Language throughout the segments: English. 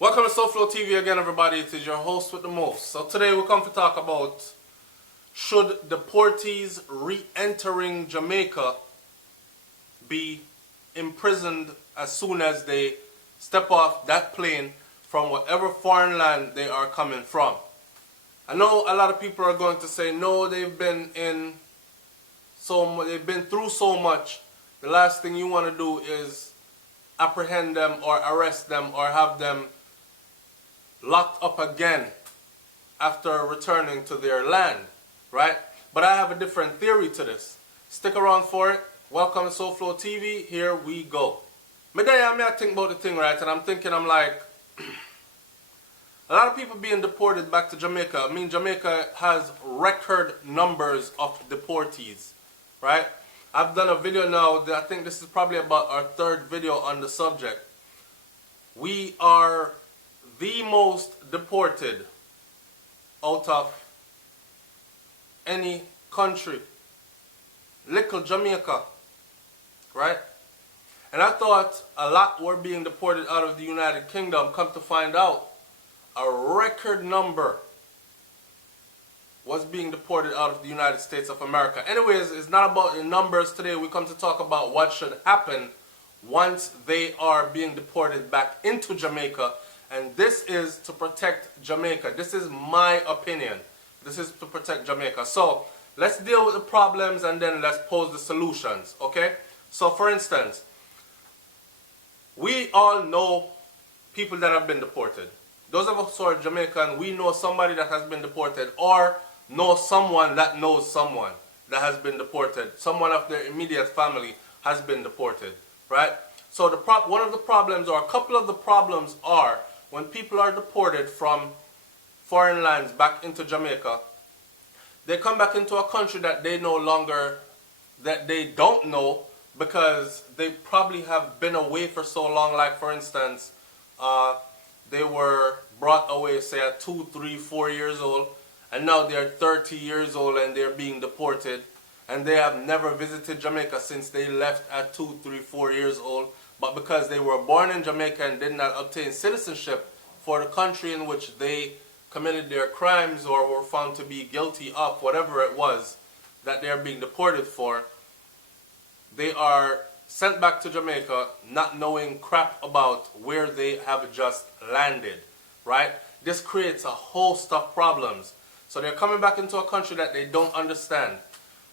Welcome to SouFLoTV again, everybody. It is your host with the most. So today we come to talk about should deportees re-entering Jamaica be imprisoned as soon as they step off that plane from whatever foreign land they are coming from. I know a lot of people are going to say no, they've been through so much. The last thing you want to do is apprehend them or arrest them or have them locked up again after returning to their land, right? But I have a different theory to this. Stick around for it. Welcome to SouFLoTV. Here we go. I think about the thing, right? And I'm like, a lot of people being deported back to Jamaica. I mean, Jamaica has record numbers of deportees, right? I've done a video now. I think this is probably about our third video on the subject. We are the most deported out of any country. Little Jamaica, right? And I thought a lot were being deported out of the United Kingdom. Come to find out, a record number was being deported out of the United States of America. Anyways, it's not about the numbers today. We come to talk about what should happen once they are being deported back into Jamaica. And this is to protect Jamaica. This is my opinion. This is to protect Jamaica. So let's deal with the problems and then let's pose the solutions, okay? So for instance, we all know people that have been deported. Those of us who are Jamaican, we know somebody that has been deported or know someone that knows someone that has been deported. Someone of their immediate family has been deported, right? So one of the problems, or a couple of the problems, are when people are deported from foreign lands back into Jamaica, they come back into a country that they don't know because they probably have been away for so long. Like for instance, they were brought away, say at 2, 3, 4 years old, and now they're 30 years old and they're being deported, and they have never visited Jamaica since they left at 2, 3, 4 years old. But because they were born in Jamaica and did not obtain citizenship for the country in which they committed their crimes or were found to be guilty of whatever it was that they are being deported for, they are sent back to Jamaica not knowing crap about where they have just landed, right? This creates a host of problems. So they're coming back into a country that they don't understand.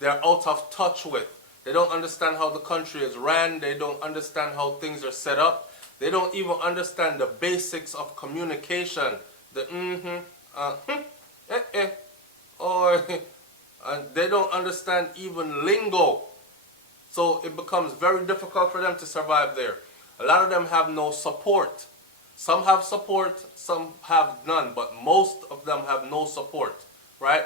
They're out of touch with. They don't understand how the country is ran. They don't understand how things are set up. They don't even understand the basics of communication. The or they don't understand even lingo. So it becomes very difficult for them to survive there. A lot of them have no support. Some have support, some have none, but most of them have no support, right?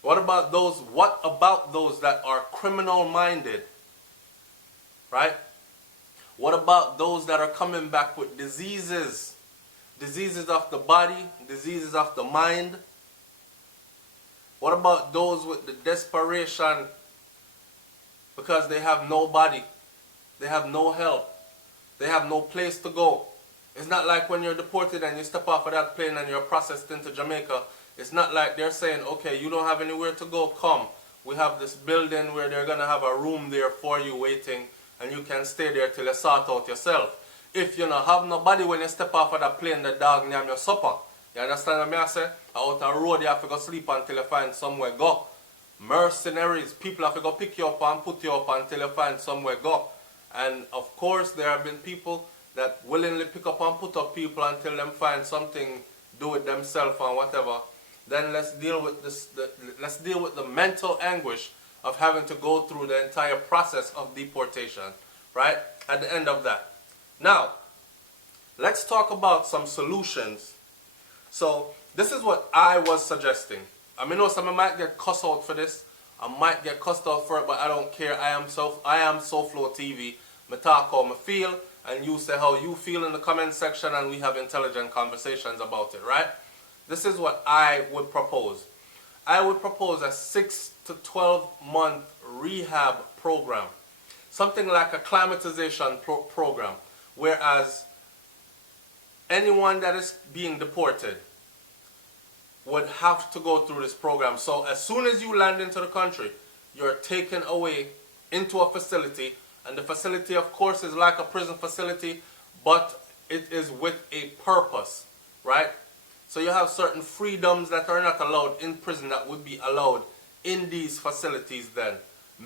What about those that are criminal minded, right? What about those that are coming back with diseases? Diseases of the body, diseases of the mind. What about those with the desperation because they have nobody, they have no help, they have no place to go? It's not like when you're deported and you step off of that plane and you're processed into Jamaica. It's not like they're saying, okay, you don't have anywhere to go, come. We have this building where they're going to have a room there for you waiting, and you can stay there till you sort out yourself. If you don't have nobody when you step off of that plane, the dog name your supper. You understand what I say? Out on the road, you have to go sleep until you find somewhere go. Mercenaries, people have to go pick you up and put you up until you find somewhere go. And of course, there have been people that willingly pick up and put up people until them find something, do it themselves and whatever. Then let's deal with this. Let's deal with the mental anguish of having to go through the entire process of deportation, right? At the end of that. Now, let's talk about some solutions. So this is what I was suggesting. I mean, I might get cussed out for this. I might get cussed out for it, but I don't care. I am SouFLoTV. I talk how I feel, and you say how you feel in the comment section, and we have intelligent conversations about it, right? This is what I would propose. I would propose a 6 to 12 month rehab program. Something like a acclimatization program. Whereas anyone that is being deported would have to go through this program. So as soon as you land into the country, you're taken away into a facility, and the facility, of course, is like a prison facility, but it is with a purpose, right? So you have certain freedoms that are not allowed in prison that would be allowed in these facilities then,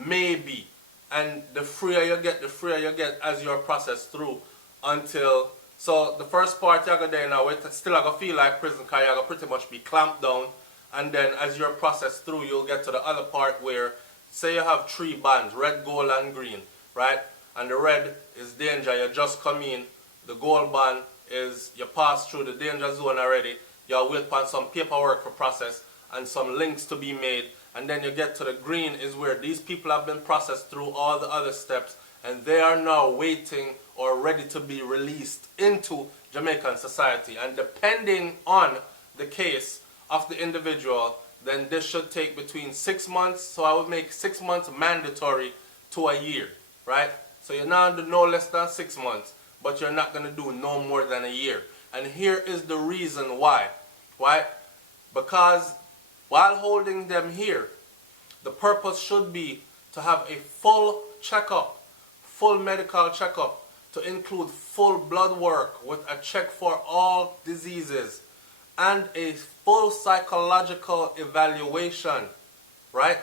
maybe. And the freer you get as you're processed through until, so the first part you're going to do now, it still going to feel like prison because you're going to pretty much be clamped down. And then as you're processed through, you'll get to the other part where, say you have 3 bands, red, gold, and green, right? And the red is danger, you just come in. The gold band is you pass through the danger zone already. You'll wait for some paperwork for process and some links to be made. And then you get to the green is where these people have been processed through all the other steps, and they are now waiting or ready to be released into Jamaican society. And depending on the case of the individual, then this should take between 6 months, so I would make 6 months mandatory to a year, right? So you're not going to do no less than 6 months, but you're not going to do no more than a year. And here is the reason why. Why? Because while holding them here, the purpose should be to have a full checkup, full medical checkup, to include full blood work with a check for all diseases and a full psychological evaluation, right?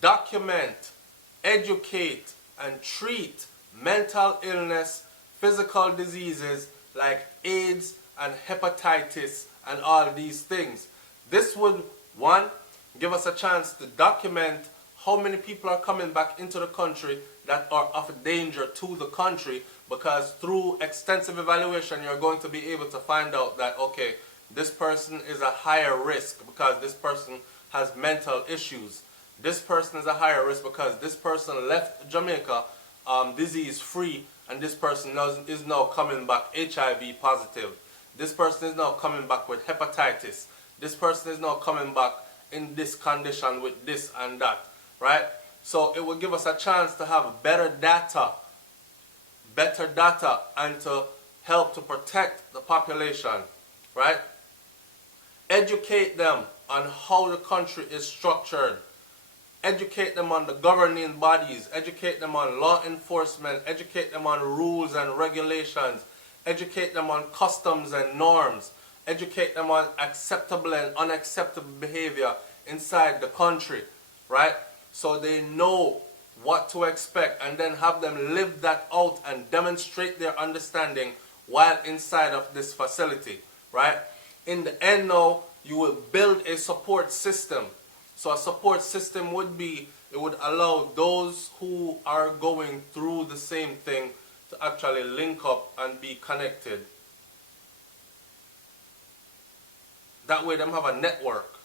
Document, educate, and treat mental illness, physical diseases like AIDS and hepatitis and all these things. This would, one, give us a chance to document how many people are coming back into the country that are of danger to the country, because through extensive evaluation you're going to be able to find out that, okay, this person is a higher risk because this person has mental issues. This person is a higher risk because this person left Jamaica disease free, and this person is now coming back HIV positive. This person is now coming back with hepatitis. This person is now coming back in this condition with this and that, right? So it will give us a chance to have better data, and to help to protect the population, right? Educate them on how the country is structured. Educate them on the governing bodies. Educate them on law enforcement. Educate them on rules and regulations. Educate them on customs and norms. Educate them on acceptable and unacceptable behavior inside the country, right? So they know what to expect, and then have them live that out and demonstrate their understanding while inside of this facility, right? In the end now, you will build a support system. So a support system would be, it would allow those who are going through the same thing to actually link up and be connected. That way them have a network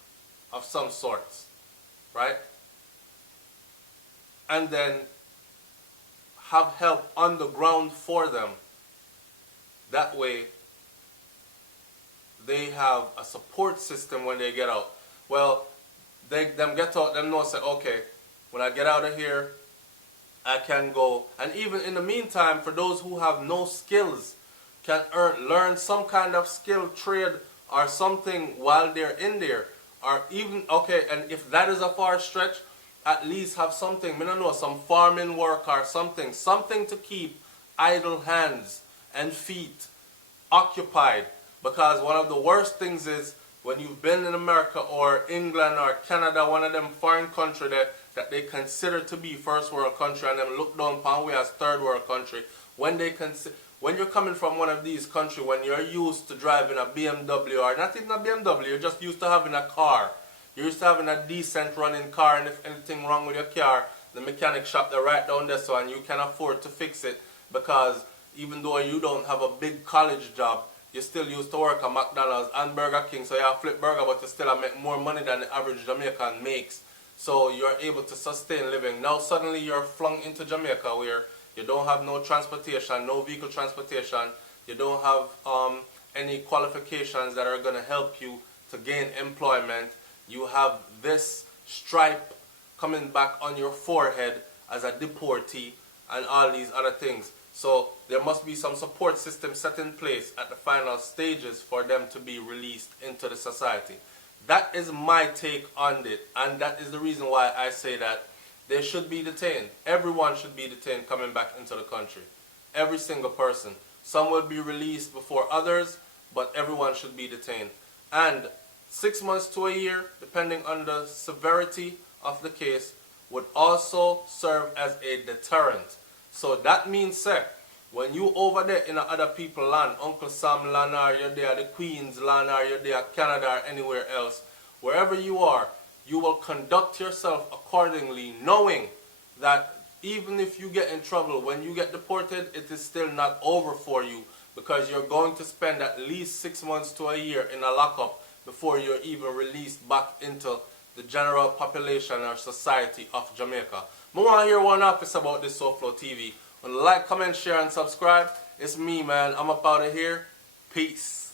of some sorts, right? And then have help on the ground for them. That way they have a support system when they get out. Well, them get out, them know, say, okay, when I get out of here, I can go. And even in the meantime, for those who have no skills, can learn some kind of skill, trade, or something while they're in there. Or even, okay, and if that is a far stretch, at least have something, I don't know, some farming work or something to keep idle hands and feet occupied. Because one of the worst things is when you've been in America or England or Canada, one of them foreign country that they consider to be first world country, and them look down upon we as third world country, when you're coming from one of these countries, when you're used to driving a BMW, or not even a BMW, you're just used to having a car. You're used to having a decent running car, and if anything wrong with your car, the mechanic shop they're right down there, so, and you can afford to fix it, because even though you don't have a big college job, you still used to work at McDonald's and Burger King, so you have flip burger, but you still make more money than the average Jamaican makes. So you're able to sustain living. Now suddenly you're flung into Jamaica where you don't have no transportation, no vehicle transportation. You don't have any qualifications that are going to help you to gain employment. You have this stripe coming back on your forehead as a deportee and all these other things. So there must be some support system set in place at the final stages for them to be released into the society. That is my take on it, and that is the reason why I say that they should be detained. Everyone should be detained coming back into the country. Every single person. Some will be released before others, but everyone should be detained. And 6 months to a year, depending on the severity of the case, would also serve as a deterrent. So that means, sir, when you over there in other people's land, Uncle Sam land, or you're there, the Queen's land, or you're there, Canada, or anywhere else, wherever you are, you will conduct yourself accordingly, knowing that even if you get in trouble, when you get deported, it is still not over for you, because you're going to spend at least 6 months to a year in a lockup before you're even released back into the general population or society of Jamaica. I want to hear one office about this SouFLoTV. Like, comment, share, and subscribe. It's me, man. I'm up out of here. Peace.